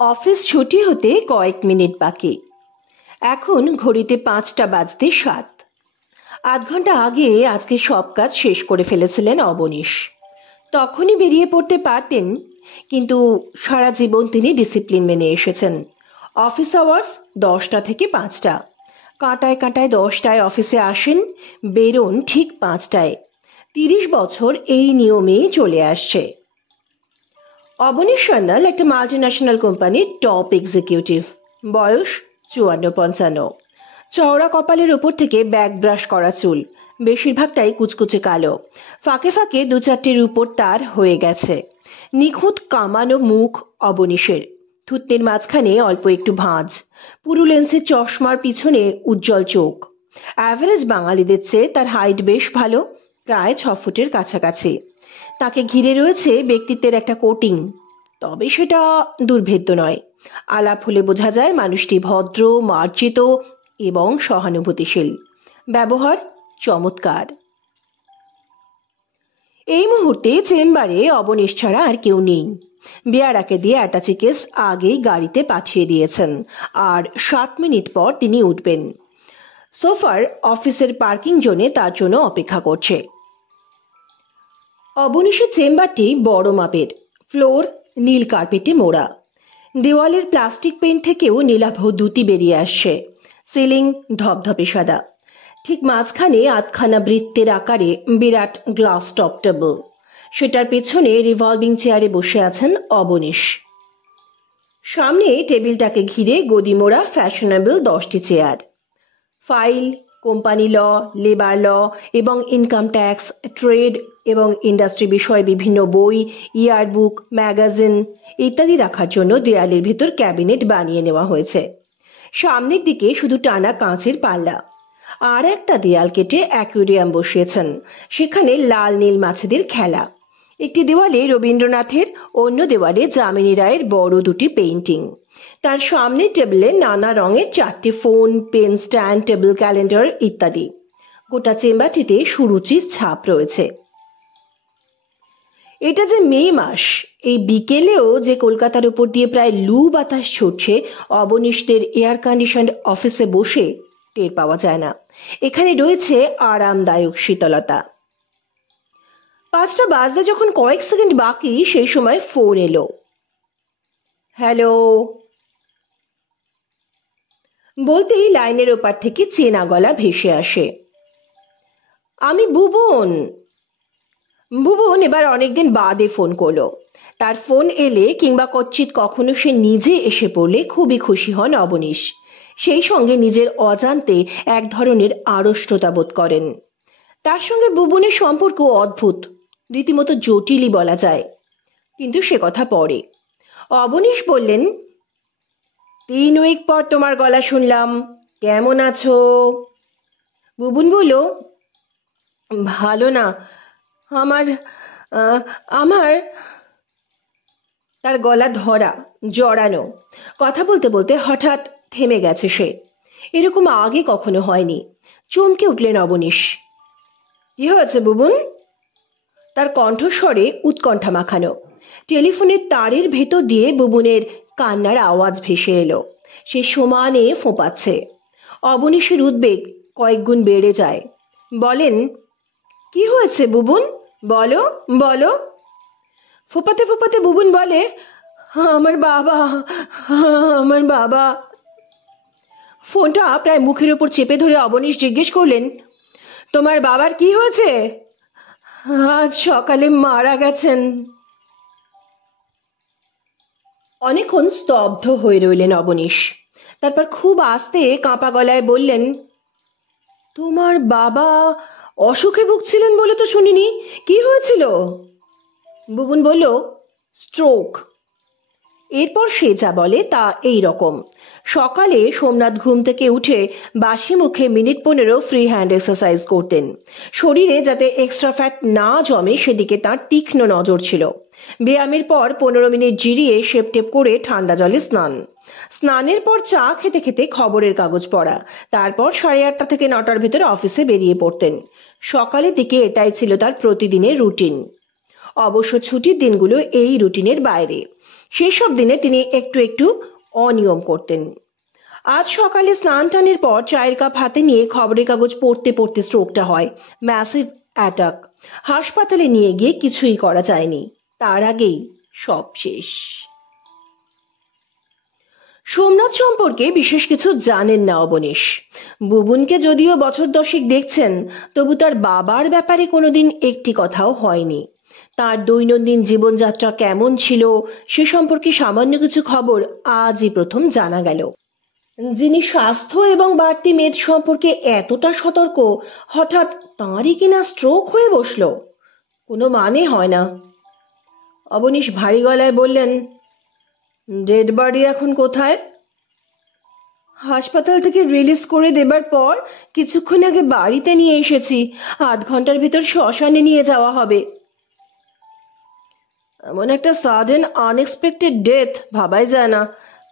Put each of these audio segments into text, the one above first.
Office ছুটি হতে কয়েক মিনিট বাকি। এখন ঘড়িতে 5টা বাজতে 7। আধ ঘন্টা আগে আজকে সব কাজ শেষ করে ফেলেছিলেন অবনীশ। তখনই বেরিয়ে পড়তে পারতেন, কিন্তু সারা জীবন তিনি ডিসিপ্লিন মেনে এসেছেন। অফিস আওয়ার্স 10টা থেকে 5টা। কাঁটায় কাঁটায় 10টায় অফিসে আসেন, বেরোন ঠিক 5টায়। 30 বছর এই নিয়মেই চলে আসছে। অবনীশ সান্যাল একটা মাল্টিন্যাশনাল কোম্পানির টপ এক্সিকিউটিভ। বয়স 54-55। চওড়া কপালের ওপর থেকে ব্যাক ব্রাশ করা চুল, বেশিরভাগটাই কুচকুচে কালো। ফাঁকে ফাঁকে 2-4টে রূপোর তার হয়ে গেছে। নিখুঁত কামানো মুখ অবনীশের, থুতনির মাঝখানে অল্প একটু ভাঁজ। পুরু লেন্সের চশমার পিছনে উজ্জ্বল চোখ। অ্যাভারেজ বাঙালিদের চেয়ে তার হাইট বেশ ভালো, প্রায় 6 ফুটের কাছাকাছি। তাকে ঘিরে রয়েছে ব্যক্তিত্বের একটা কোটিং, তবে সেটা দুর্ভেদ্য নয়। আলাপ হলে বোঝা যায় মানুষটি ভদ্র, মার্জিত এবং সহানুভূতিশীল। ব্যবহার চমৎকার। এই মুহূর্তে চেম্বারে অবনীশ ছাড়া আর কেউ নেই। বেয়ারাকে দিয়ে অ্যাটাচি কেস আগেই গাড়িতে পাঠিয়ে দিয়েছেন, আর 7 মিনিট পর তিনি উঠবেন। সোফার অফিসের পার্কিং জোনে তার জন্য অপেক্ষা করছে। অবনীশের চেম্বারটি বড় মাপের, ফ্লোর নীল কার্পেটে মোড়া। দেওয়ালের প্লাস্টিক পেইন্ট থেকেও নীলাভ দ্যুতি বেরিয়ে আসছে। সিলিং ধপধপে সাদা। ঠিক মাঝখানে আধখানা বৃত্তের আকারে বিরাট গ্লাস টপ টেবিল। সেটার পেছনে রিভলভিং চেয়ারে বসে আছেন অবনীশ। সামনে টেবিলটাকে ঘিরে গদিমোড়া ফ্যাশনেবল 10টি chair. File, company law, labour law এবং ইনকাম ট্যাক্স, ট্রেড এবং ইন্ডাস্ট্রি বিষয়ে বিভিন্ন বই, ইয়ারবুক, ম্যাগাজিন ইত্যাদি রাখার জন্য দেয়ালের ভেতর ক্যাবিনেট বানিয়ে নেওয়া হয়েছে। সামনের দিকে শুধু টানা কাঁচের পাল্লা। আর একটা দেয়াল কেটে অ্যাকুয়ারিয়াম বসিয়েছেন, সেখানে লাল নীল মাছেদের খেলা। একটি দেওয়ালে রবীন্দ্রনাথের, অন্য দেওয়ালে যামিনী রায়ের বড় 2টি পেইন্টিং। তার সামনের টেবিলে নানা রঙের 4টে phone, pen stand, table calendar ইত্যাদি। গোটা চেম্বারটিতে সুরুচির ছাপ রয়েছে। এটা যে মে মাস, এই বিকেলেও যে কলকাতার উপর দিয়ে প্রায় লু বাতাস ছুটছে অবনীশদের এয়ার কন্ডিশনড অফিসে বসে, টের পাওয়া যায় না। এখানে রয়েছে আরামদায়ক শীতলতা। 5টা বাজতে যখন কয়েক সেকেন্ড বাকি, সেই সময় ফোন এলো। হ্যালো বলতেই লাইনের ওপার থেকে চেনা গলা ভেসে আসে। আমি ভুবন। ভুবন এবার অনেকদিন বাদে ফোন করলো। তার ফোন এলে কিংবা কচ্ছিৎ কখনো সে নিজে এসে পড়লে খুবই খুশি হন অবনীশ। সেই সঙ্গে নিজের অজান্তে এক ধরনের আড়ষ্টতা বোধ করেন। তার সঙ্গে ভুবনের সম্পর্ক অদ্ভুত, রীতিমতো জটিলই বলা যায়। কিন্তু সে কথা পরে। অবনীশ বললেন, 3 উইক পর তোমার গলা শুনলাম, কেমন আছো? ভুবন বলল, ভালো না, আমার আমার তার গলা ধরা, জড়ানো। কথা বলতে বলতে হঠাৎ থেমে গেছে সে। এরকম আগে কখনো হয়নি। চমকে উঠলেন অবনীশ। কি হয়েছে ভুবন? তার কণ্ঠস্বরে উৎকণ্ঠা মাখানো। টেলিফোনের তারের ভেতর দিয়ে ভুবনের কান্নার আওয়াজ ভেসে এলো। সে সমানে ফোঁপাচ্ছে। অবনীশের উদ্বেগ কয়েক গুণ বেড়ে যায়। বলেন, কি হয়েছে ভুবন, বলো বলো। ফোঁপাতে ফোঁপাতে ভুবন বলে, আমার বাবা, আমার বাবা। ফোনটা প্রায় মুখের ওপর চেপে ধরে অবনীশ জিজ্ঞেস করলেন, তোমার বাবার কি হয়েছে? আজ সকালে মারা গেছেন। অনেকক্ষণ স্তব্ধ হয়ে রইলেন অবনীশ। তারপর খুব আস্তে কাঁপা গলায় বললেন, তোমার বাবা অসুখে ভুগছিলেন বলে তো শুনিনি, কি হয়েছিল? ভুবন বলল, স্ট্রোক। এরপর সে যা বলে তা এই রকম। সকালে সোমনাথ ঘুম থেকে উঠে বাসি মুখে মিনিট 15 ফ্রি হ্যান্ড এক্সারসাইজ করতেন। শরীরে যাতে এক্সট্রা ফ্যাট না জমে সেদিকে তার তীক্ষ্ণ নজর ছিল। ব্যায়ামের পর 15 মিনিট জিরিয়ে শেপটেপ করে ঠান্ডা জলে স্নান। স্নানের পর চা খেতে খেতে খবরের কাগজ পড়া। তারপর 8:30 থেকে 9টার ভেতরে অফিসে বেরিয়ে পড়তেন। সকালের দিকে এটাই ছিল তার প্রতিদিনের রুটিন। অবশ্য ছুটির দিনগুলো এই রুটিনের বাইরে। সেসব দিনে তিনি একটু একটু অনিয়ম করতেন। আজ সকালে স্নান টানের পর চায়ের কাপ হাতে নিয়ে খবরের কাগজ পড়তে পড়তে স্ট্রোকটা হয়। Massive attack. হাসপাতালে নিয়ে গিয়ে কিছুই করা যায়নি। তার আগেই সব শেষ। সোমনাথ সম্পর্কে বিশেষ কিছু জানেন না অবনীশ। বুবুনকে যদিও বছর 10 দেখছেন, তবু তার বাবার ব্যাপারে কোনোদিন একটি কথাও হয়নি। তার দৈনন্দিন জীবনযাত্রা কেমন ছিল সে সম্পর্কে সামান্য কিছু খবর আজই প্রথম জানা গেল। যিনি স্বাস্থ্য এবং বাড়তি মেদ সম্পর্কে এতটা সতর্ক, হঠাৎ তাঁরই কিনা স্ট্রোক হয়ে বসল, কোনো মানে হয় না। অবনীশ ভারী গলায় বললেন, ডেড বডি এখন কোথায়? হাসপাতাল থেকে রিলিজ করে দেবার পর কিছুক্ষণ আগে বাড়িতে নিয়ে এসেছি। আধ ঘন্টার ভিতর শ্মশানে নিয়ে যাওয়া হবে। এমন একটা সাডেন আনএক্সপেক্টেড ডেথ ভাবাই যায় না।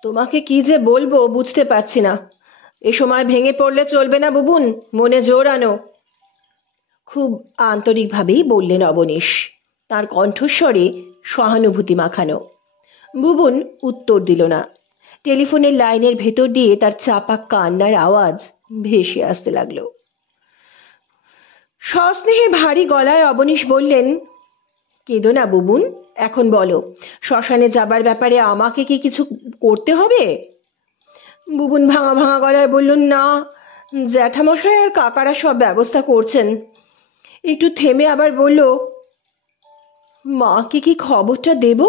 তোমাকে কি যে বলবো বুঝতে পারছি না। এ সময় ভেঙে পড়লে চলবে না বুবুন, মনে জোর আনো। খুব আন্তরিকভাবেই বললেন অবনীশ, তার কণ্ঠস্বরে সহানুভূতি মাখানো। বুবুন উত্তর দিল না। টেলিফোনের লাইনের ভেতর দিয়ে তার চাপা কান্নার আওয়াজ ভেসে আসতে লাগলো। সস্নেহে ভারী গলায় অবনীশ বললেন, কেঁদো না বুবুন, এখন বলো, শ্মশানে যাবার ব্যাপারে আমাকে কি কিছু করতে হবে? বুবুন ভাঙা ভাঙা গলায় বলল, না, জ্যাঠামশাই আর কাকারা সব ব্যবস্থা করছেন। একটু থেমে আবার বলল, মাকে কি খবরটা দেব?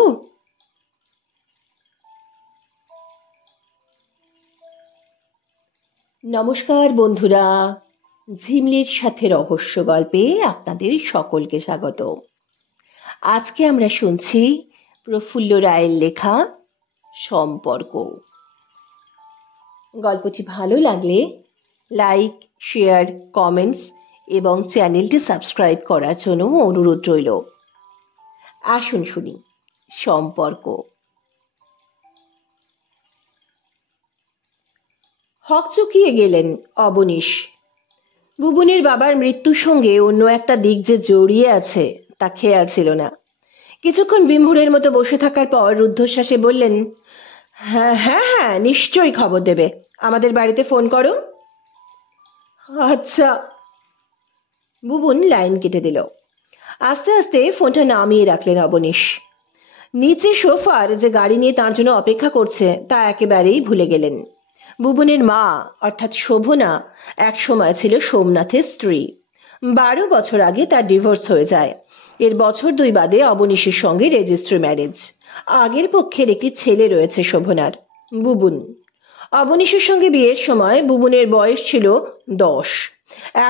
নমস্কার বন্ধুরা, ঝিমলির সাথে রহস্য গল্পে আপনাদের সকলকে স্বাগত। আজকে আমরা শুনছি প্রফুল্ল রায়ের লেখা সম্পর্ক। গল্পটি ভালো লাগলে লাইক, শেয়ার, কমেন্টস এবং চ্যানেলটি সাবস্ক্রাইব করার জন্য অনুরোধ রইল। আসুন শুনি সম্পর্ক। হকচকিয়ে গেলেন অবনীশ। বুবুনের বাবার মৃত্যুর সঙ্গে অন্য একটা দিক যে জড়িয়ে আছে তা খেয়াল ছিল না। কিছুক্ষণ বিমূঢ়ের মতো বসে থাকার পর রুদ্ধশ্বাসে বললেন, হ্যাঁ হ্যাঁ হ্যাঁ, নিশ্চয়ই খবর দেবে। আমাদের বাড়িতে ফোন করো। আচ্ছা। বুবুন লাইন কেটে দিল। আস্তে আস্তে ফোনটা নামিয়ে রাখলেন অবনীশ। নিচে সোফার যে গাড়ি নিয়ে তার জন্য অপেক্ষা করছে তা একেবারেই ভুলে গেলেন। বুবুনের মা অর্থাৎ শোভনা এক সময় ছিল সোমনাথের স্ত্রী। 12 বছর আগে তার ডিভোর্স হয়ে যায়। এর বছর 2 বাদে অবনীশের সঙ্গে রেজিস্ট্রি ম্যারেজ। আগের পক্ষের একটি ছেলে রয়েছে শোভনার, বুবুন। অবনীশের সঙ্গে বিয়ের সময় বুবুনের বয়স ছিল 10।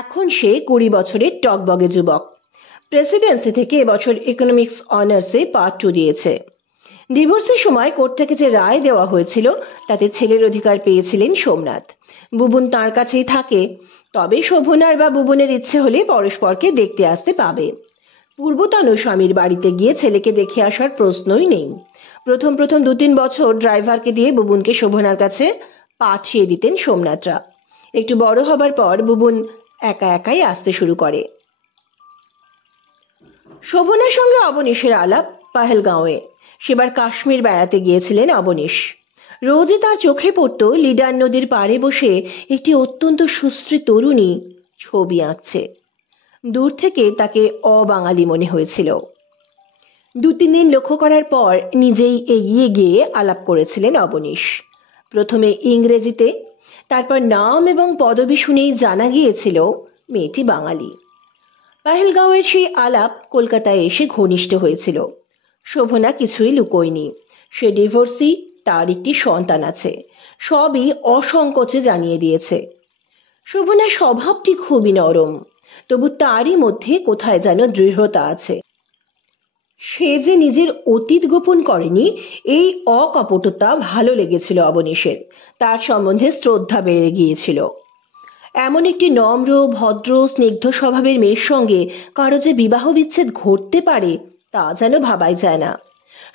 এখন সে 20 বছরের টকবগে যুবক। প্রেসিডেন্সি থেকে এবছর ইকোনমিক্স অনার্সে পার্ট 2 দিয়েছে। ডিভোর্সের সময় কোর্ট থেকে যে রায় দেওয়া হয়েছিল তাতে ছেলের অধিকার পেয়েছিলেন সোমনাথ। বুবুন তার কাছেই থাকে, তবে শোভনার বা বুবুনের ইচ্ছে হলে পরস্পরকে দেখতে আসতে পাবে। পূর্বতন স্বামীর বাড়িতে গিয়ে ছেলেকে দেখে আসার প্রশ্নই নেই। প্রথম 2-3 বছর ড্রাইভারকে দিয়ে বুবুনকে শোভনার কাছে পাঠিয়ে দিতেন সোমনাথরা। একটু বড় হবার পর বুবুন একা একাই আসতে শুরু করে। শোভনার সঙ্গে অবনীশের আলাপ পাহেলগাঁওয়ে। সেবার কাশ্মীর বেড়াতে গিয়েছিলেন অবনীশ। রোজই তার চোখে পড়ত লিডার নদীর পাড়ে বসে একটি অত্যন্ত সুশ্রী তরুণী ছবি আঁকছে। দূর থেকে তাকে অবাঙালি মনে হয়েছিল। 2-3 দিন লক্ষ্য করার পর নিজেই এগিয়ে গিয়ে আলাপ করেছিলেন অবনীশ। প্রথমে ইংরেজিতে, তারপর নাম এবং পদবি শুনেই জানা গিয়েছিল মেয়েটি বাঙালি। পাহেলগাঁওয়ের সেই আলাপ কলকাতায় এসে ঘনিষ্ঠ হয়েছিল। শোভনা কিছুই লুকোয়নি। সে ডিভোর্সি, তার একটি সন্তান আছে, সবই অসংকোচে জানিয়ে দিয়েছে। শোভনার স্বভাবটি খুবই নরম, তবু তারই মধ্যে কোথায় যেন দৃঢ়তা আছে। সে যে নিজের অতীত গোপন করেনি, এই অকপটতা ভালো লেগেছিল অবনীশের। তার সম্বন্ধে শ্রদ্ধা বেড়ে গিয়েছিল। এমন একটি নম্র, ভদ্র, স্নিগ্ধ স্বভাবের মেয়ের সঙ্গে কারো যে বিবাহ বিচ্ছেদ ঘটতে পারে তা যেন ভাবাই যায় না।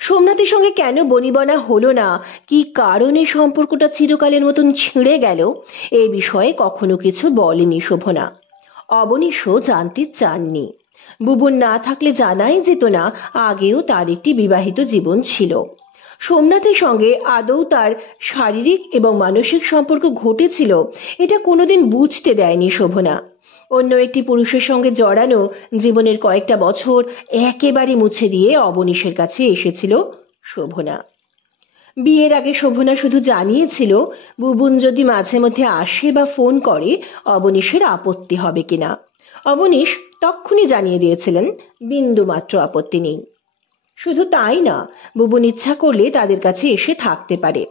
সোমনাথের সঙ্গে কেন বনিবনা হলো না, কি কারণে সম্পর্কটা চিরকালের মতন ছিঁড়ে গেল, এ বিষয়ে কখনো কিছু বলেনি শোভনা। অবনীশও জানতে চাননি। বুবুন না থাকলে জানাই যেত না আগেও তার একটি বিবাহিত জীবন ছিল। সোমনাথের সঙ্গে আদৌ তার শারীরিক এবং মানসিক সম্পর্ক ঘটেছিল এটা কোনোদিন বুঝতে দেয়নি শোভনা। অন্য একটি পুরুষের সঙ্গে জড়ানো জীবনের কয়েকটা বছর একেবারে মুছে দিয়ে অবনীশের কাছে এসেছিল শোভনা। বিয়ের আগে শোভনা শুধু জানিয়েছিল বুবুন যদি মাঝে মধ্যে আসে বা ফোন করে অবনীশের আপত্তি হবে কিনা। অবনীশ তক্ষুনি জানিয়ে দিয়েছিলেন বিন্দুমাত্র আপত্তি নেই। শুধু তাই না, বুবুন ইচ্ছা করলে তাদের কাছে এসে থাকতে পারে।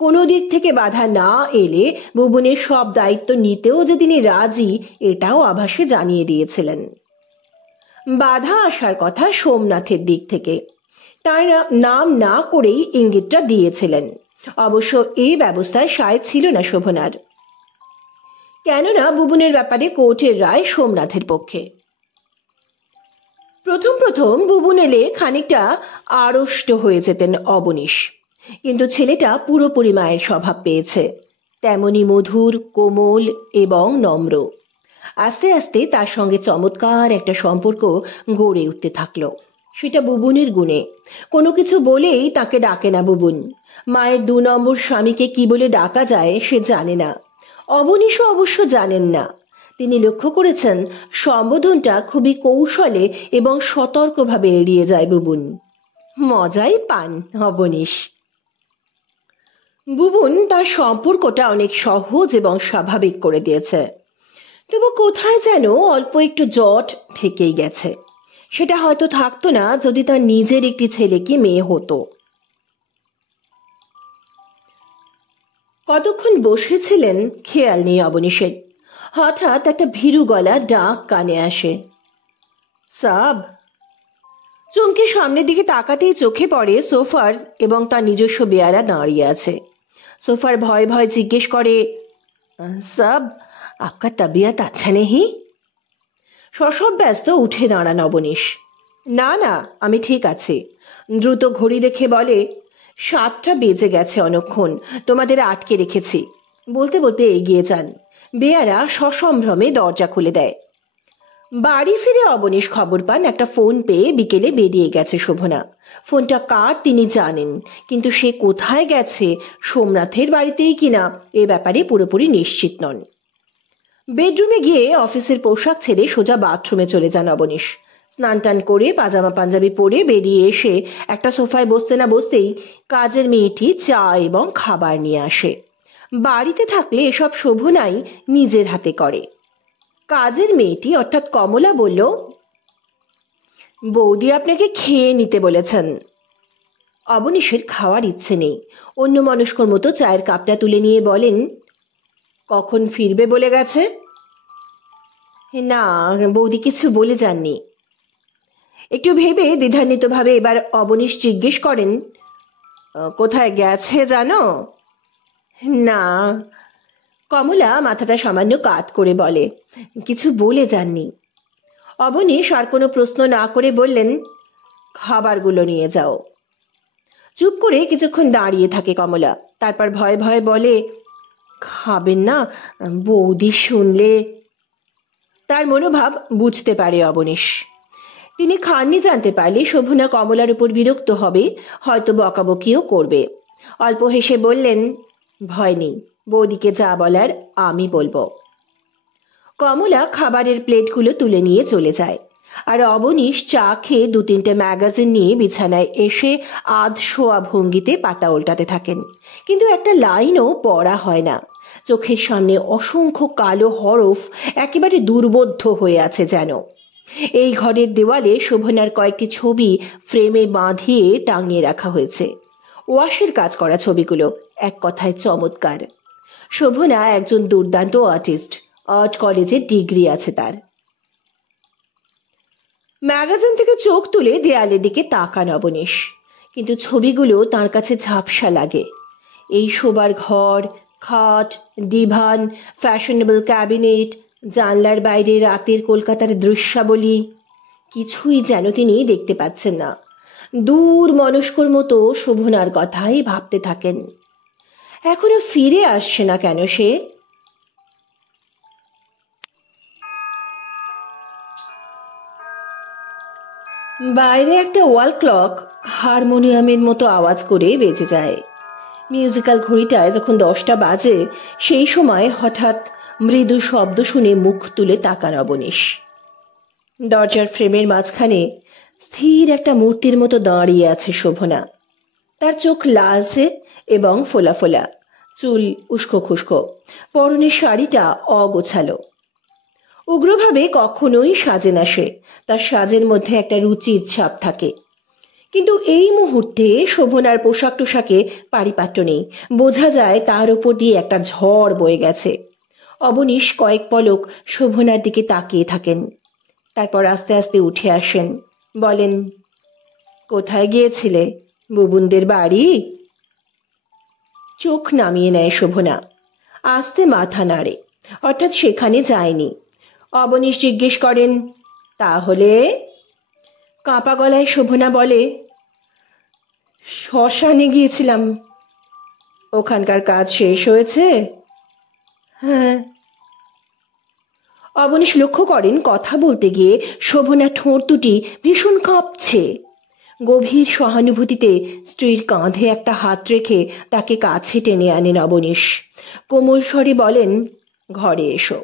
কোনো দিক থেকে বাধা না এলে বুবুনের সব দায়িত্ব নিতেও যে তিনি রাজি এটাও আভাসে জানিয়ে দিয়েছিলেন। বাধা আসার কথা সোমনাথের দিক থেকে, তার নাম না করেই ইঙ্গিতটা দিয়েছিলেন। অবশ্য এই ব্যবস্থায় সায় ছিল না শোভনার, কেননা বুবুনের ব্যাপারে কোর্টের রায় সোমনাথের পক্ষে। প্রথম প্রথম বুবুন এলে খানিকটা আড়ষ্ট হয়ে যেতেন অবনীশ, কিন্তু ছেলেটা পুরোপুরি মায়ের স্বভাব পেয়েছে, তেমনি মধুর, কোমল এবং নম্র। আস্তে আস্তে তার সঙ্গে চমৎকার একটা সম্পর্ক গড়ে উঠতে থাকলো। সেটা বুবুনের গুণে। কোনো কিছু বলেই তাকে ডাকে না বুবুন। মায়ের 2 নম্বর স্বামীকে কি বলে ডাকা যায় সে জানে না, অবনীশও অবশ্য জানেন না। তিনি লক্ষ্য করেছেন সম্বোধনটা খুবই কৌশলে এবং সতর্কভাবে এড়িয়ে যায় বুবুন। মজাই পান অবনীশ। বুবুন তার সম্পর্কটা অনেক সহজ এবং স্বাভাবিক করে দিয়েছে, তবু কোথায় যেন অল্প একটু জট থেকেই গেছে। সেটা হয়তো থাকতো না যদি তার নিজের একটি ছেলে কি মেয়ে হতো। কতক্ষণ বসেছিলেন খেয়াল নেই অবনীশের। হঠাৎ একটা ভীরু গলা ডাক কানে আসে, সাব। চমকে সামনের দিকে তাকাতেই চোখে পড়ে সোফার এবং তার নিজস্ব বেয়ারা দাঁড়িয়ে আছে। সোফার ভয় ভয় জিজ্ঞেস করে, সাব আপকা তবিয়ত আচ্ছা নেই? সসব ব্যস্ত উঠে দাঁড়ান অবনীশ। না না, আমি ঠিক আছি। দ্রুত ঘড়ি দেখে বলে, 7টা বেজে গেছে অনেকক্ষণ, তোমাদের আটকে রেখেছি। বলতে বলতে এগিয়ে যান। বেয়ারা সসম্ভ্রমে দরজা খুলে দেয়। বাড়ি ফিরে অবনীশ খবর পান একটা ফোন পেয়ে বিকেলে বেরিয়ে গেছে শোভনা। ফোনটা কার তিনি জানেন, কিন্তু সে কোথায় গেছে, সোমনাথের বাড়িতেই কিনা এ ব্যাপারে পুরোপুরি নিশ্চিত নন। বেডরুমে গিয়ে অফিসের পোশাক ছেড়ে সোজা বাথরুমে চলে যান অবনীশ। স্নান টান করে পাজামা পাঞ্জাবি পরে বেরিয়ে এসে একটা সোফায় বসতে না বসতেই কাজের মেয়েটি চা এবং খাবার নিয়ে আসে। বাড়িতে থাকলে এসব শোভনাই নিজের হাতে করে। কাজের মেয়েটি অর্থাৎ কমলা বলল, বৌদি আপনাকে খেয়ে নিতে বলেছেন। অবনীশের খাওয়ার ইচ্ছে নেই, অন্য মনস্কর মতো চায়ের কাপটা তুলে নিয়ে বলেন, কখন ফিরবে বলে গেছে? না, বৌদি কিছু বলে যাননি। একটু ভেবে দ্বিধান্বিতভাবে এবার অবনীশ জিজ্ঞেস করেন, কোথায় গেছে জানো? না। কমলা মাথাটা সামান্য কাত করে বলে, কিছু বলে যাননি। অবনীশ আর কোনো প্রশ্ন না করে বললেন, খাবারগুলো নিয়ে যাও। চুপ করে কিছুক্ষণ দাঁড়িয়ে থাকে কমলা, তারপর ভয়ে ভয়ে বলে, খাবেন না, বৌদি শুনলে। তার মনোভাব বুঝতে পারে অবনীশ। তিনি খাননি জানতে পারলে শোভনা কমলার উপর বিরক্ত হবে, হয়তো বকাবকিও করবে। অল্প হেসে বললেন, ভয় নেই, বৌদিকে যা বলার আমি বলবো। কমলা খাবারের প্লেটগুলো তুলে নিয়ে চলে যায়, আর অবনীশ চা খেয়ে 2-3টে ম্যাগাজিন নিয়ে বিছানায় এসে আধশোয়া ভঙ্গিতে পাতা উল্টাতে থাকেন, কিন্তু একটা লাইনও পড়া হয় না। চোখের সামনে অসংখ্য কালো হরফ একেবারে দুর্বোধ্য হয়ে আছে যেন। এই ঘরের দেওয়ালে শোভনার কয়েকটি ছবি ফ্রেমে বাঁধিয়ে টাঙিয়ে রাখা হয়েছে। ওয়াশের কাজ করা ছবিগুলো এক কথায় চমৎকার। শোভনা একজন দুর্দান্ত আর্টিস্ট, আর্ট কলেজের ডিগ্রি আছে তার। ম্যাগাজিন থেকে চোখ তুলে দেয়ালের দিকে তাকান অবনীশ, কিন্তু ছবিগুলো তার কাছে ঝাপসা লাগে। এই শোবার ঘর, খাট, ডিভান, ফ্যাশনেবল ক্যাবিনেট, জানলার বাইরে রাতের কলকাতার দৃশ্যাবলী, কিছুই যেন তিনি দেখতে পাচ্ছেন না। দূর মনস্কর মতো শোভনার কথাই ভাবতে থাকেন। এখনো ফিরে আসছে না কেন সে? বাইরে একটা ওয়াল ক্লক হারমোনিয়ামের মতো আওয়াজ করে বেজে যায়। মিউজিক্যাল ঘড়িটায় যখন 10টা বাজে, সেই সময় হঠাৎ মৃদু শব্দ শুনে মুখ তুলে তাকান অবনীশ। দরজার ফ্রেমের মাঝখানে স্থির একটা মূর্তির মতো দাঁড়িয়ে আছে শোভনা। তার চোখ লালচে এবং ফোলা ফোলা, চুল উস্কো খুস্কো, পরনের শাড়িটা অগোছালো। উগ্রভাবে কখনোই সাজে না সে, তার সাজের মধ্যে একটা রুচির ছাপ থাকে। কিন্তু এই মুহূর্তে শোভনার পোশাক টোশাকে পারিপাট্য নেই, বোঝা যায় তার উপর দিয়ে একটা ঝড় বয়ে গেছে। অবনীশ কয়েক পলক শোভনার দিকে তাকিয়ে থাকেন, তারপর আস্তে আস্তে উঠে আসেন, বলেন, কোথায় গিয়েছিলে? বুবুনদের বাড়ি? চোখ নামিয়ে নেয় শোভনা, আস্তে মাথা নাড়ে, অর্থাৎ সেখানে যায়নি। অবনীশ জিজ্ঞেস করেন, তাহলে? কাঁপা গলায় শোভনা বলে, শ্মশানে গিয়েছিলাম। ওখানকার কাজ শেষ হয়েছে? হ্যাঁ। অবনীশ লক্ষ্য করেন কথা বলতে গিয়ে শোভনা ঠোঁট দুটি ভীষণ কাঁপছে। গভীর সহানুভূতিতে স্ত্রীর কাঁধে একটা হাত রেখে তাকে কাছে টেনে আনেন অবনীশ। কোমল স্বরে বলেন, ঘরে এসো।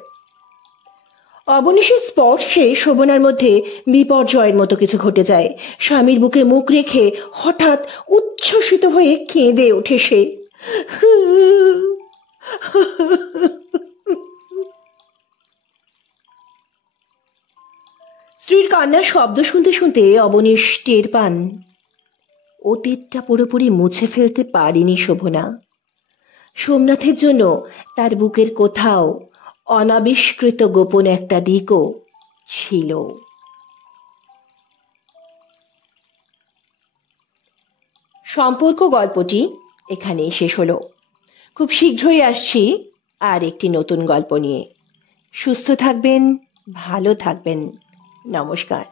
অবনীশের স্পর্শে শোভনার মধ্যে বিপর্যয়ের মতো কিছু ঘটে যায়। স্বামীর বুকে মুখ রেখে হঠাৎ উচ্ছ্বসিত হয়ে কেঁদে ওঠে সে। স্ত্রীর কান্নার শব্দ শুনতে শুনতে অবনীশ টের পান অতীতটা পুরোপুরি মুছে ফেলতে পারেনি শোভনা। সোমনাথের জন্য তার বুকের কোথাও অনাবিষ্কৃত গোপন একটা দিকও ছিল। সম্পর্ক গল্পটি এখানেই শেষ হলো। খুব শীঘ্রই আসছি আর একটি নতুন গল্প নিয়ে। সুস্থ থাকবেন, ভালো থাকবেন। নমস্কার।